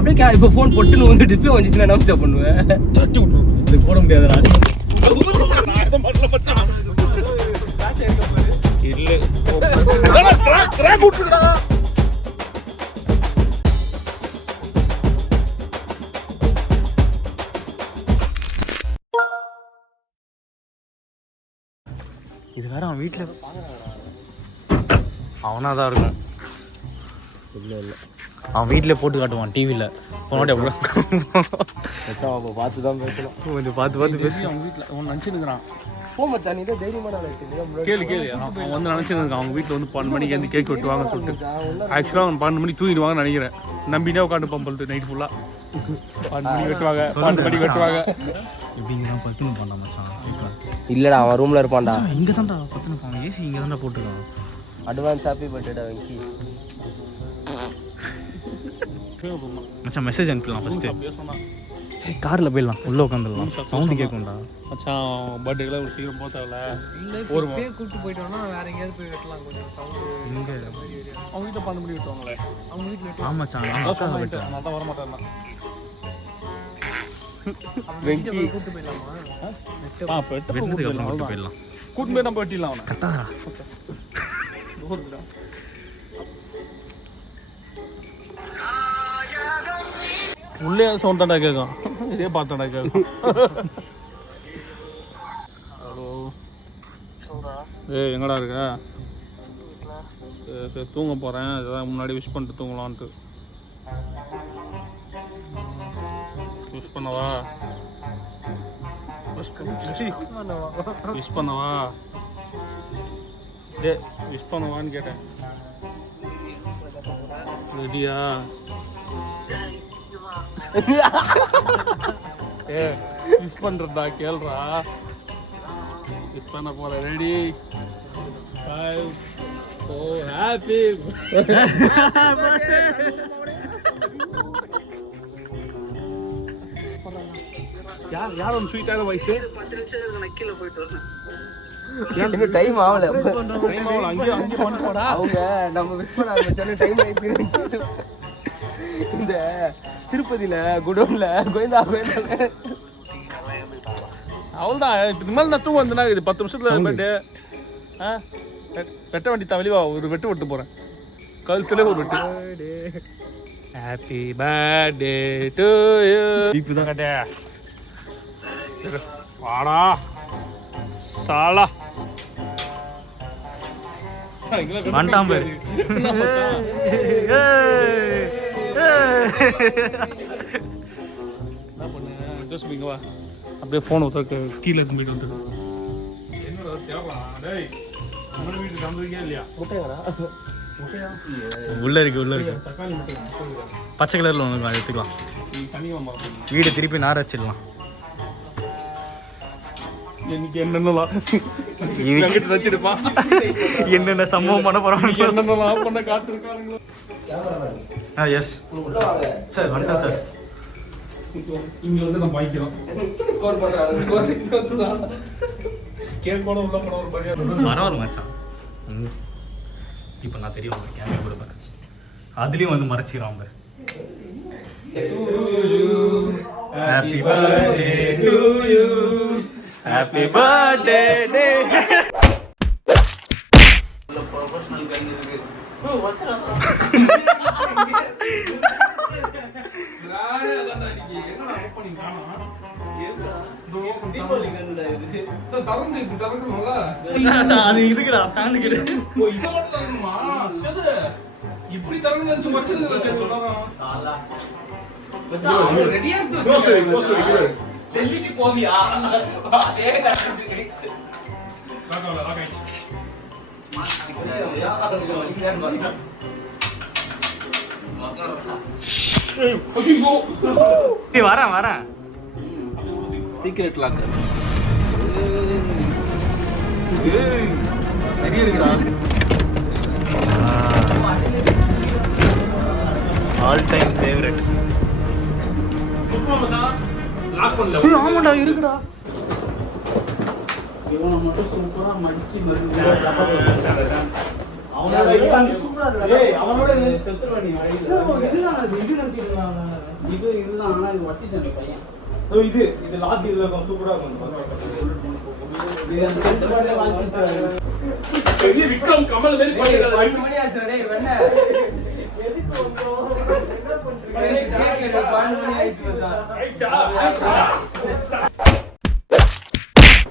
அப்படியே இப்போ ஃபோன் போட்டுன்னு வந்து டிஸ்பிளே வந்துச்சுன்னா என்ன மச்சான் பண்ணுவேன்? சட்டி விட்டுருவோம். இது போட முடியாது ராசி. இல்லை கிராக் விட்டுடா. இது வேற அவன் வீட்டில் அவனாக தான் இருக்கும். இல்லை அவன் வீட்டில் போட்டு காட்டுவான் டிவியில். போனாட்டி அவ்வளோ அவன் பார்த்து தான் பேசலாம். கொஞ்சம் பார்த்து பேசி அவங்க வீட்டில் அவன் நினச்சிருக்கிறான். போ மச்சான், நீ தான் தைரியமான கேளு அவன் வந்து நினச்சிருக்கான் அவங்க வீட்டில் வந்து 12 மணிக்கு வந்து கேக் வெட்டுவாங்கன்னு சொல்லிட்டு. ஆக்சுவலாக அவன் 12 மணிக்கு தூங்கிடுவாங்கன்னு நினைக்கிறேன். நம்பினே உட்காந்து பம்பல்ட்டு நைட் ஃபுல்லாக 12 மணிக்கு வெட்டுவாங்க. 12 மணிக்கு வெட்டுவாங்க. எப்படிங்கிறான் 10 பண்ணான் மச்சான். இல்லைடா அவன் ரூமில் இருப்பான்டா. இங்கே தான்டா 10 போவான். ஏசி இங்கே தான்டா போட்டுருக்கான். அட்வான்ஸ் ஹாப்பி பர்த்டேடா வெங்கி. மச்சான் மெசேஜ் அனுப்பிடலாம் ஃபஸ்ட்டு. காரில் போயிடலாம், உள்ளே உட்காந்துடலாம். சவுண்டு கேட்கும்டா மச்சான். பர்த்டேக்கெல்லாம் ஒரு சீக்கிரம் போத்தாவில்ல. ஒரு கூப்பிட்டு போயிட்டோம்னா வேற எங்கேயாவது போய் வெட்டலாம். கொஞ்சம் சவுண்டு இங்கே அவங்க வீட்டில் 12 மணி விட்டுவாங்களே. அவங்க வீட்டில் ஆமாம் மச்சான். நான் தான் வர மாட்டேன். வெங்கி கூப்பிட்டு போயிடலாமா? கூட்டு போயிடலாம். கூட்டு போய் நம்ம வெட்டிடலாம். கத்தாதா உள்ளே சவுண்ட் தாண்டா கேட்கும். இதே பார்த்தாண்டா கேட்கும். ஹலோ ஏய் எங்கடா இருக்க? சரி தூங்க போகிறேன். இதுதான் முன்னாடி விஷ் பண்ணிட்டு தூங்கலான்ட்டு. விஷ் பண்ணவா? விஷ் பண்ணவா? டே விஷ் பண்ணவான்னு கேட்டேன். ரெடியா? ஏ விஷ் பண்ணுறதா கேள்றா. விஷ் பண்ண போகிறேன். Ready 5 so happy. யார் ஒன்று ஸ்வீட்டான வயசு? 10 நிமிஷம் நான் கீழே போயிட்டு வரேன். இன்னும் டைம் ஆகல. அங்கே பண்ண அவங்க நம்ம விஷ் பண்ண ஆரம்பிச்சாலும் டைம் ஆகிடுச்சு. இந்த திருப்பதியில் குடோனில் கோயந்தா அவ்வளோதான். இதுக்கு மேலே நான் தூங்க வந்தேன்னா இது 10 நிமிஷத்தில் போய்ட்டு வெட்ட வண்டி தவளிவா ஒரு வெட்டு போகிறேன். கழுத்துல ஒரு வெட்டு. Happy birthday to you. இப்போ தான் கட்டே வாடா சாலா வந்துட்டான் பேர். என்ன பண்ணு ஜோஸ்மிங்க வா. அப்படியே ஃபோன் ஒருத்தருக்கு கீழே கும்பிட்டு வந்துருக்கு. என்னடா தேவலாம் டேய் நம்ம வீட்டுக்கு வந்திருக்கே இல்லையா? உள்ள இருக்கு தக்காளி முட்டை பச்சை கலரில் ஒன்று எடுத்துக்கலாம். வீடு திருப்பி நார் வச்சிடலாம். இன்னைக்கு என்னென்னலாம் வச்சிருப்பா. என்னென்ன சம்பவம் பண்ண போறோம், என்னென்னலாம் பண்ண காத்திருக்காங்களோ. எஸ் சார் வந்துட்டேன் சார். இங்க வந்து நம்ம வாங்கிக்கிறோம். கேக் கூட உள்ள போன ஒரு பரவாயில்ல மச்சான். இப்போ நான் தெரியும் கேமரா கொடுப்பேன். அதுலேயும் வந்து மறைச்சிக்கிறான் அவங்க. Happy birthday to you. Happy birthday day. Professional gun இருக்கு ப்ரோ. வச்சறா நானே அதான் அடிக்கி. என்னடா ஓபனிங் காணோம். ஏதுடா தீபாவளி கன்னுடா இது. தரங்கணும்ல. அது இதுக்குடா ஃபேனுக்கு. ஓ இத மட்டும் தரணுமா? சது இப்படி தரங்கன்னு வச்சிருந்தா சரி சாலா. மச்சா ரெடியா இருக்கு. கோஸ் டெல்லிக்கு போவியா? அதே கஷ்டத்துக்கு காகல ராகை ஸ்மார்ட் பண்ணியா? அது வரீங்க வரேன். சீக்ரெட் லாக் ரெடியா இருக்குடா. All time favourite. லாக் பண்ணல. ஆமாடா இருக்குடா. இவனை மட்டும் சூப்பரா மடிச்சு மருந்து அவனோட சூப்பரா இருக்குடா. ஏய் அவனோட செத்துறவனி இது நினைச்சிட்டு நான் இதுதான் ஆனா இது வச்சிட்டேன் பையன் இது லாக் இதுல சூப்பரா இருக்கும் இது அந்த சென்டர் பாட்டில வாங்கிச்சாரு பெரிய விக்ரம் கமல் மாதிரி பண்ணிருக்காரு 2 மணி ஆச்சு டேய் வெண்ணே எதுக்கு வந்தோம் என்ன பண்றீங்க 12 மணி ஆயிடுச்சு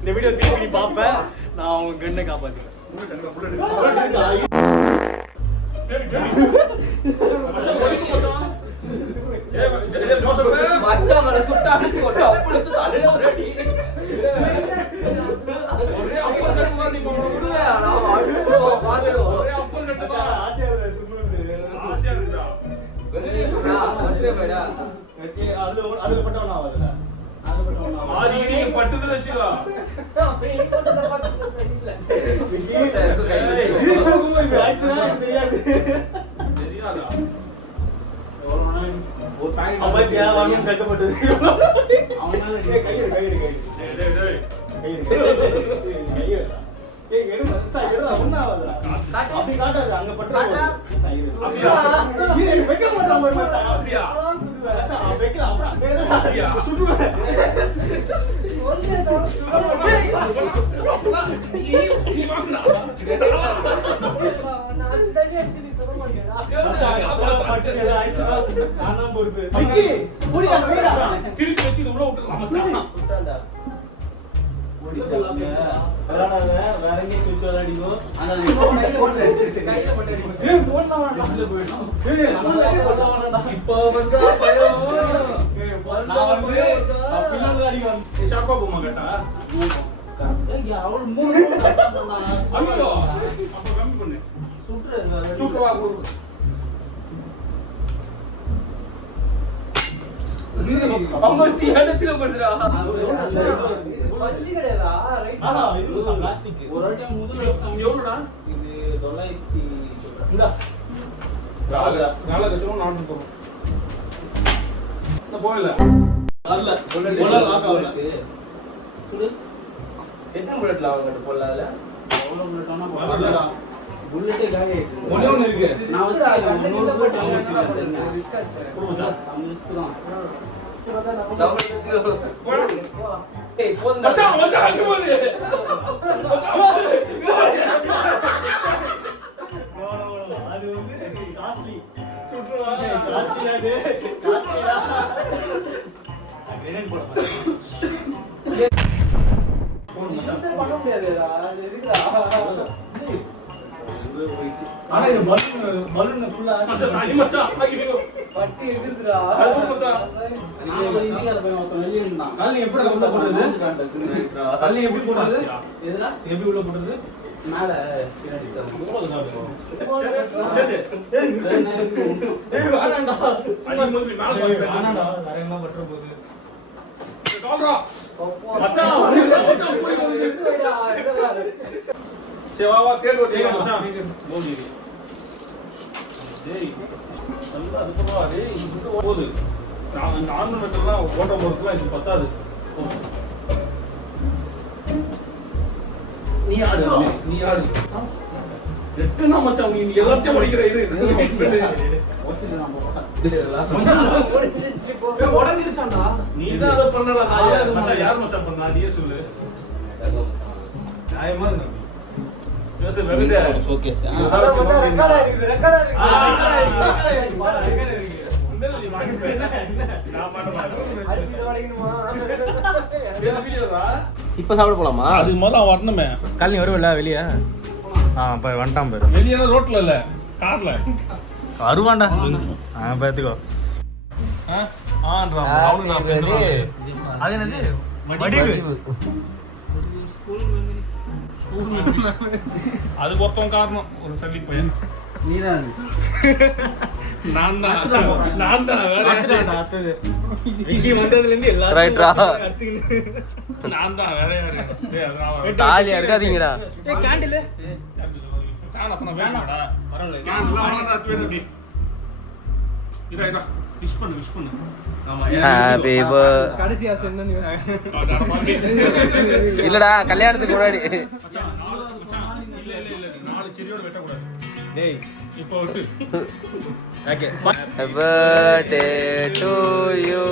இந்த வீடியோ திருப்பி பாப்பேன் நான் அவங்க கண்ணை காப்பாத்துறேன் மச்சான் மேல சுட்ட அடிச்சு கொட்ட அப்படியே தலையில ஒரு அடி ஒரே அப்பர் கட்டு வர நீ விடுவே நான் அடிச்சுறோம் பாத்துறோம் ஒரே அப்பர் கட்டு தான் ஆசையா இருக்கு ஆசையா இருக்குடா வெறும் சுடா ஒரே பைடா அதுல பட்டவனா வரல அதுல பட்டவனா ஆதி நீங்க பட்டுது வெச்சுடா தெரியாது தெரியாதா ஒரு பாக்கெட் அப்பா வாங்கி கட்டப்பட்டது அவனால கையில டேய் கையில ஏய் எடு மச்சான் எடு ஒண்ணா ஆவதுடா அப்படி காட்டாத அங்க பட்டற அப்படியா நீ வைக்க மாட்டான் பாரு மச்சான் அப்படியா மச்சான் வைக்கல அப்புறம் அப்படியா சுடுவேன் நீ வாங்கடா நான் தண்ணி அடிச்சு நீ சொல்ல மாட்டேடா நான் தான் பொறுப்பு விக்கி ஓடிடா ஓடிடா திருப்பி வெச்சு உள்ள விட்டுறலாம் மச்சான் சுட்டான்டா விளையாடாத வேற எங்கேயும் சுவிட்ச் விளையாடிக்கோ ஆனா கையில போட்டு அடிச்சு ஏய் போன் பண்ணா போய்டும் ஏய் நம்ம போன் பண்ணா இப்போ வந்தா பயம் நான் வந்து பின்னால அடிக்குறேன் ஷார்ப்பா போமா கேட்டா அவள் 3 ஐயோ அப்ப கம்மி பண்ணு சுற்றுவா அம்மச்சி இடத்துல படுறா வச்சி கிடையாதா ரைட் ஆனா இது பிளாஸ்டிக் ஒரு டைம் முதல்ல எவ்வளோடா இது 900 சொல்றேன் இந்த நாளை கழிச்சு நான் போறோம் இந்த போயில அல்ல போல லாக் ஆகல சுடு எத்தனை புல்லட்ல அவங்க போடல அவ்வளவு புல்லட்டானா வரலடா புல்லட்டே காலி ஆயிடுச்சு ஒண்ணு இருக்கு நான் வச்சிருக்கேன் 100 புல்லட் வாங்கி வச்சிருக்கேன் ரிஸ்க் ஆச்சு போடா அந்த ரிஸ்க் தான் ஏய் போன் மச்சான் மச்சான் அங்க போடு அது வந்து காஸ்ட்லி சுற்றுவா காஸ்ட்லி அது காஸ்ட்லியா கிரேட் போட யூஸ் பண்ண முடியாதுடா அது எதுக்குடா ஆனா இது பலூன் ஃபுல்லா மச்சான் சாரி மச்சான் ஐயோ பட்டி எதிர்துடா அது மச்சான் இந்தியால போய் ஒருத்தன் வெளியே இருந்தான் கல்லு எப்படி உள்ள போடுறது கல்லு எப்படி போடுறது எதுல எப்படி உள்ள போடுறது மேல பின்னாடி தரும் சரி ஏய் வேணாம்டா அடி முதல்ல மேல போய் வேணாம்டா வேற என்ன பண்ற போகுது கால்ரா மச்சான் மச்சான் போய் எதுடா எதுடா சரி வா வா கேட் ஓட்டியா மச்சான் போடி டேய் நல்லா அதுக்குமா டேய் இது போகுது நான் நார்மல் மெட்டல்லாம் ஓட்ட போறதுலாம் இது பத்தாது நீ ஆடு நீ ஆடு எட்டுனா மச்சான் நீ எல்லாத்தையும் படிக்கிற இது வச்சிட்டு நான் போறேன் உடைஞ்சிருச்சான்டா நீ தான் அதை பண்ணடா மச்சான் யார் மச்சான் பண்ணா நீயே சொல்லு நியாயமா இருக்கு யோசி வெகுடே ஷோகேஸ் மச்சான் ரெக்கார்டா இருக்குது ரெக்கார்டா இருக்கு இந்த நீ வாங்கி போய் நான் பண்ண மாட்டேன் அடுத்து வரைக்குமா வேற வீடியோடா இப்போ சாப்பிட போலாமா அதுக்கு முதல்ல வரணுமே கல்வி வருவல வெளியே போய் வந்துட்டான் பேரு வெளியே ரோட்ல இல்ல கார்ல வருவான்டா பார்த்துக்கோ ஆன்றா அவனுக்கு நான் அது என்னது வடிவு அதுக்கு ஒருத்தவன் காரணம் ஒரு சல்லி பையன் நீதான் நான் தான் வேற அடுத்தது இங்கே வந்ததுல இருந்து எல்லாரும் ரைட்ரா. நான் தான் வேற யாரு டேய் அதனால ஜாலியா இருக்காதீங்கடா ஏய் கேண்டில் சானா சொன்னா வேணாடா பரவாயில்லை நான் வேணாடா பேசுடி இதா விஷ் பண்ணு ஆமா ஹாப்பி கடைசி ஆசை என்னன்னு இல்லடா கல்யாணத்துக்கு முன்னாடி மச்சான் இல்ல 4 செடியோட வெட்ட கூடாது டேய் இப்போ விட்டு okay Happy birthday to you.